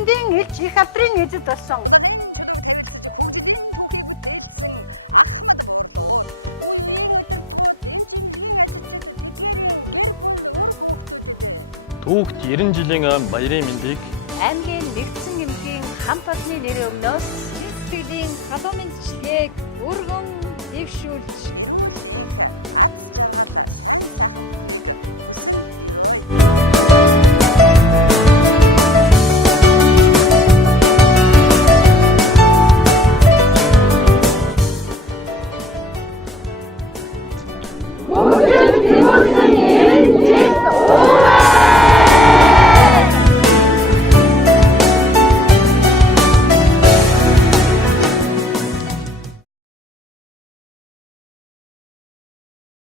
мэндийн элч их авдрын эзэд болсон. Түүхт 90 жилийн баярын мэндийг Аймгийн нэгдсэн эмнэлгийн хамт олонны нэрийн өмнөөс сэтгэлийн халуун мэдчилгээг өргөн дэвшүүлж